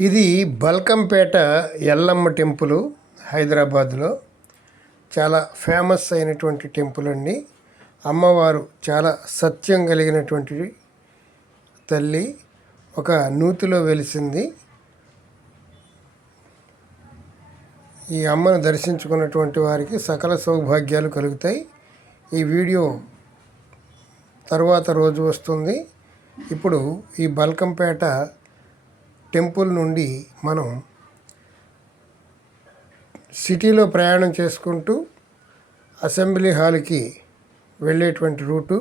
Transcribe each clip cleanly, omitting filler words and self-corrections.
ఇది బల్కంపేట ఎల్లమ్మ టెంపుల్ హైదరాబాద్లో చాలా ఫేమస్ అయినటువంటి టెంపుల్ అండి. అమ్మవారు చాలా సత్యం కలిగినటువంటి తల్లి, ఒక నూతిలో వెలిసింది. ఈ అమ్మను దర్శించుకున్నటువంటి వారికి సకల సౌభాగ్యాలు కలుగుతాయి. ఈ వీడియో తర్వాత రోజు వస్తుంది. ఇప్పుడు ఈ బల్కంపేట టెంపుల్ నుండి మనం సిటీలో ప్రయాణం చేసుకుంటూ అసెంబ్లీ హాల్కి వెళ్ళేటువంటి రూటు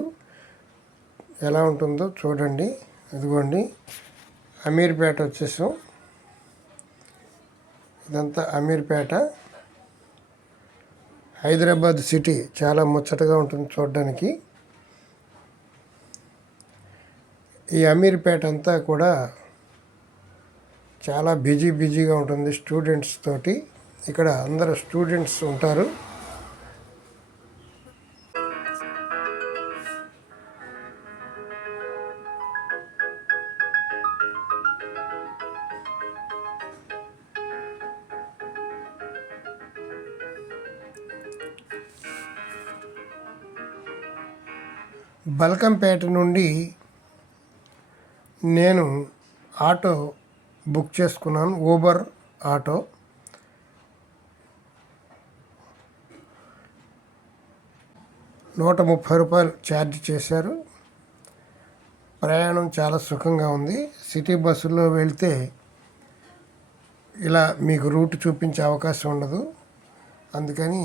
ఎలా ఉంటుందో చూడండి. ఇదిగోండి, అమీర్పేట వచ్చేసాం. ఇదంతా అమీర్పేట. హైదరాబాద్ సిటీ చాలా ముచ్చటగా ఉంటుంది చూడడానికి. ఈ అమీర్పేట అంతా కూడా చాలా బిజీగా ఉంటుంది స్టూడెంట్స్ తోటి. ఇక్కడ అందరు స్టూడెంట్స్ ఉంటారు. బల్కంపేట నుండి నేను ఆటో బుక్ చేసుకున్నాను, ఊబర్ ఆటో. ₹130 ఛార్జ్ చేశారు. ప్రయాణం చాలా సుఖంగా ఉంది. సిటీ బస్సులో వెళ్తే ఇలా మీకు రూట్ చూపించే అవకాశం ఉండదు. అందుకని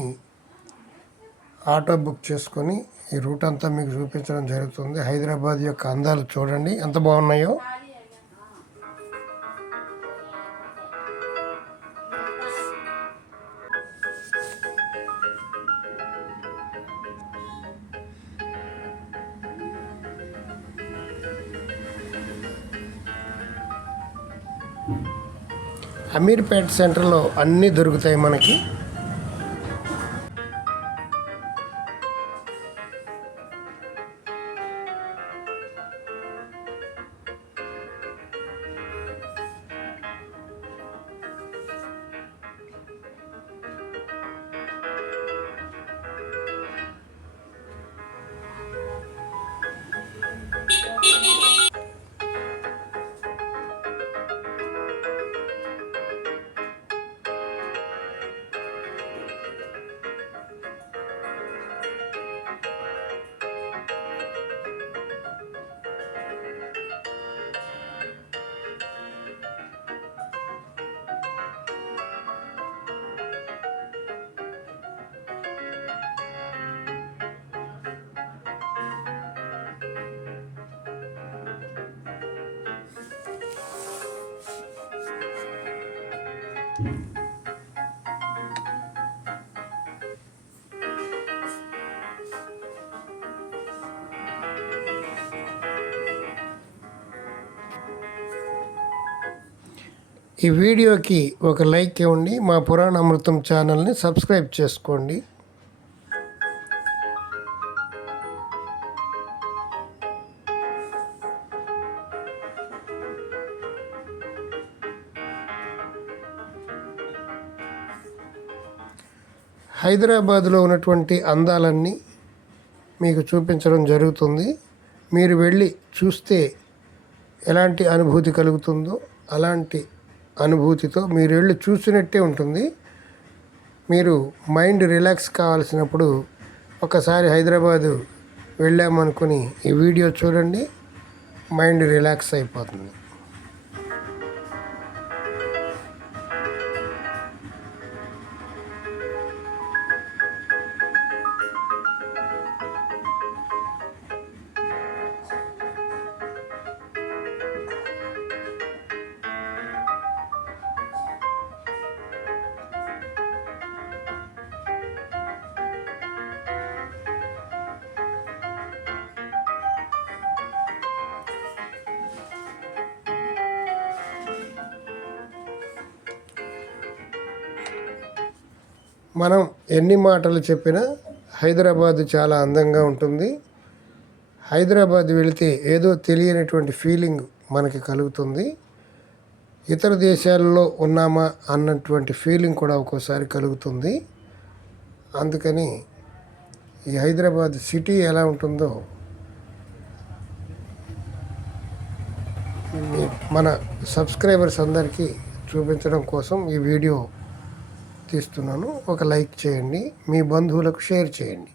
ఆటో బుక్ చేసుకొని ఈ రూట్ అంతా మీకు చూపించడం జరుగుతుంది. హైదరాబాద్ యొక్క అందాలు చూడండి ఎంత బాగున్నాయో. అమీర్పేట సెంటర్లో అన్నీ దొరుకుతాయి మనకి. ఈ వీడియోకి ఒక లైక్ ఇవ్వండి. మా పురాణ అమృతం ఛానల్ని సబ్స్క్రైబ్ చేసుకోండి. హైదరాబాద్లో ఉన్నటువంటి అందాలన్నీ మీకు చూపించడం జరుగుతుంది. మీరు వెళ్ళి చూస్తే ఎలాంటి అనుభూతి కలుగుతుందో అలాంటి అనుభూతితో మీరు వెళ్ళి చూసినట్టే ఉంటుంది. మీరు మైండ్ రిలాక్స్ కావాల్సినప్పుడు ఒకసారి హైదరాబాదు వెళ్ళామనుకుని ఈ వీడియో చూడండి, మైండ్ రిలాక్స్ అయిపోతుంది. మనం ఎన్ని మాటలు చెప్పినా హైదరాబాద్ చాలా అందంగా ఉంటుంది. హైదరాబాద్ వెళితే ఏదో తెలియనటువంటి ఫీలింగ్ మనకి కలుగుతుంది. ఇతర దేశాల్లో ఉన్నామా అన్నటువంటి ఫీలింగ్ కూడా ఒక్కోసారి కలుగుతుంది. అందుకని ఈ హైదరాబాద్ సిటీ ఎలా ఉంటుందో మన సబ్స్క్రైబర్స్ అందరికీ చూపించడం కోసం ఈ వీడియో తీస్తున్నాను. ఒక లైక్ చేయండి, మీ బంధువులకు షేర్ చేయండి.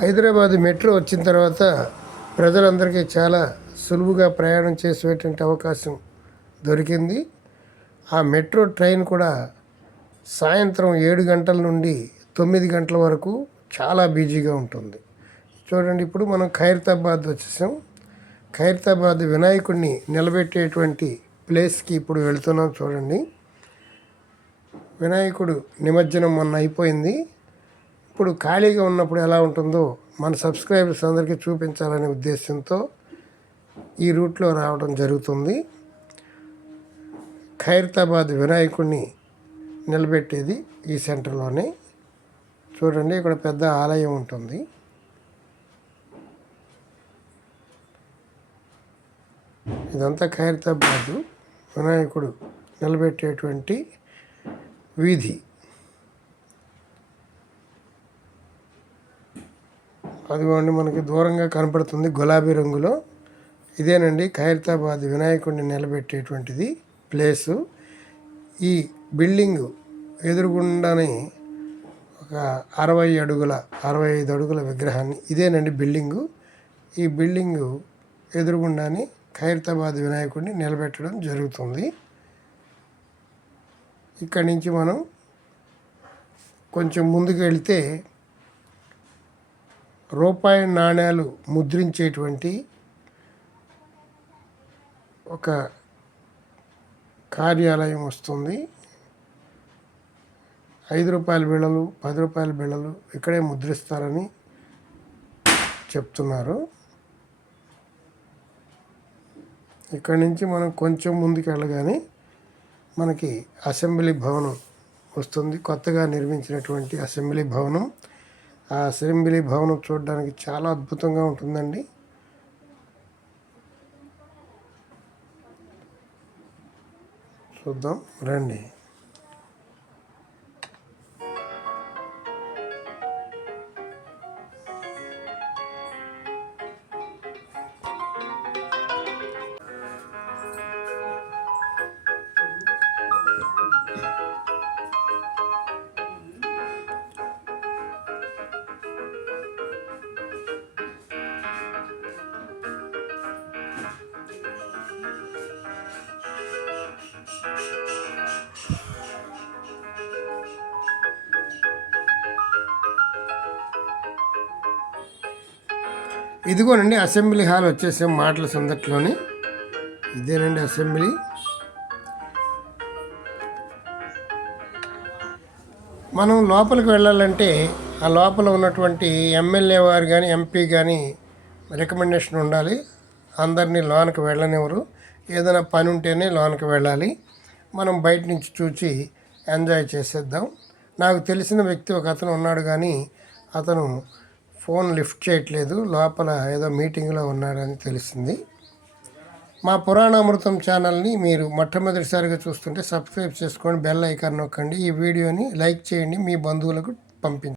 హైదరాబాద్ మెట్రో వచ్చిన తర్వాత ప్రజలందరికీ చాలా సులువుగా ప్రయాణం చేసేటువంటి అవకాశం దొరికింది. ఆ మెట్రో ట్రైన్ కూడా సాయంత్రం 7 గంటల నుండి 9 గంటల వరకు చాలా బిజీగా ఉంటుంది. చూడండి, ఇప్పుడు మనం ఖైరతాబాద్ వచ్చేసాం. ఖైరతాబాద్ వినాయకుడిని నిలబెట్టేటువంటి ప్లేస్కి ఇప్పుడు వెళ్తున్నాం. చూడండి, వినాయకుడు నిమజ్జనం మొన్న అయిపోయింది. ఇప్పుడు ఖాళీగా ఉన్నప్పుడు ఎలా ఉంటుందో మన సబ్స్క్రైబర్స్ అందరికీ చూపించాలనే ఉద్దేశంతో ఈ రూట్లో రావడం జరుగుతుంది. ఖైరతాబాద్ వినాయకుడిని నిలబెట్టేది ఈ సెంటర్లోనే. చూడండి, ఇక్కడ పెద్ద ఆలయం ఉంటుంది. ఇదంతా ఖైరతాబాద్ వినాయకుడు నిలబెట్టేటువంటి వీధి. అదిగోండి, మనకి దూరంగా కనపడుతుంది గులాబీ రంగులో. ఇదేనండి ఖైరతాబాద్ వినాయకుడిని నిలబెట్టేటువంటిది ప్లేసు. ఈ బిల్డింగ్ ఎదురుగుండానే ఒక 65 అడుగుల విగ్రహాన్ని, ఇదేనండి బిల్డింగు. ఈ బిల్డింగు ఎదురుగుండానే ఖైరతాబాద్ వినాయకుడిని నిలబెట్టడం జరుగుతుంది. ఇక్కడి నుంచి మనం కొంచెం ముందుకు వెళితే రూపాయి నాణ్యాలు ముద్రించేటువంటి ఒక కార్యాలయం వస్తుంది. 5 రూపాయల బిళ్ళలు, 10 రూపాయల బిళ్ళలు ఇక్కడే ముద్రిస్తారని చెప్తున్నారు. ఇక్కడి నుంచి మనం కొంచెం ముందుకు వెళ్ళగానే మనకి అసెంబ్లీ భవనం వస్తుంది. కొత్తగా నిర్మించినటువంటి అసెంబ్లీ భవనం. ఆ అసెంబ్లీ భవనం చూడడానికి చాలా అద్భుతంగా ఉంటుందండి. చూద్దాం రండి. ఇదిగోనండి అసెంబ్లీ హాల్ వచ్చేసాం మాటల సందట్లోనే. ఇదేనండి అసెంబ్లీ. మనం లోపలికి వెళ్ళాలంటే ఆ లోపల ఉన్నటువంటి ఎమ్మెల్యే వారు కానీ ఎంపీ కానీ రికమెండేషన్ ఉండాలి. అందరినీ లోనికి వెళ్ళనివ్వరు. ఏదైనా పని ఉంటేనే లోనికి వెళ్ళాలి. మనం బయట నుంచి చూసి ఎంజాయ్ చేసేద్దాం. నాకు తెలిసిన వ్యక్తి ఒక అతను ఉన్నాడు, కానీ అతను ఫోన్ లిఫ్ట్ చేయట్లేదు. లోపల ఏదో మీటింగ్లో ఉన్నాడని తెలిసింది. మా పురాణామృతం ఛానల్ని మీరు మొట్టమొదటిసారిగా చూస్తుంటే సబ్స్క్రైబ్ చేసుకొని బెల్ ఐకాన్ నొక్కండి. ఈ వీడియోని లైక్ చేయండి, మీ బంధువులకు పంపించండి.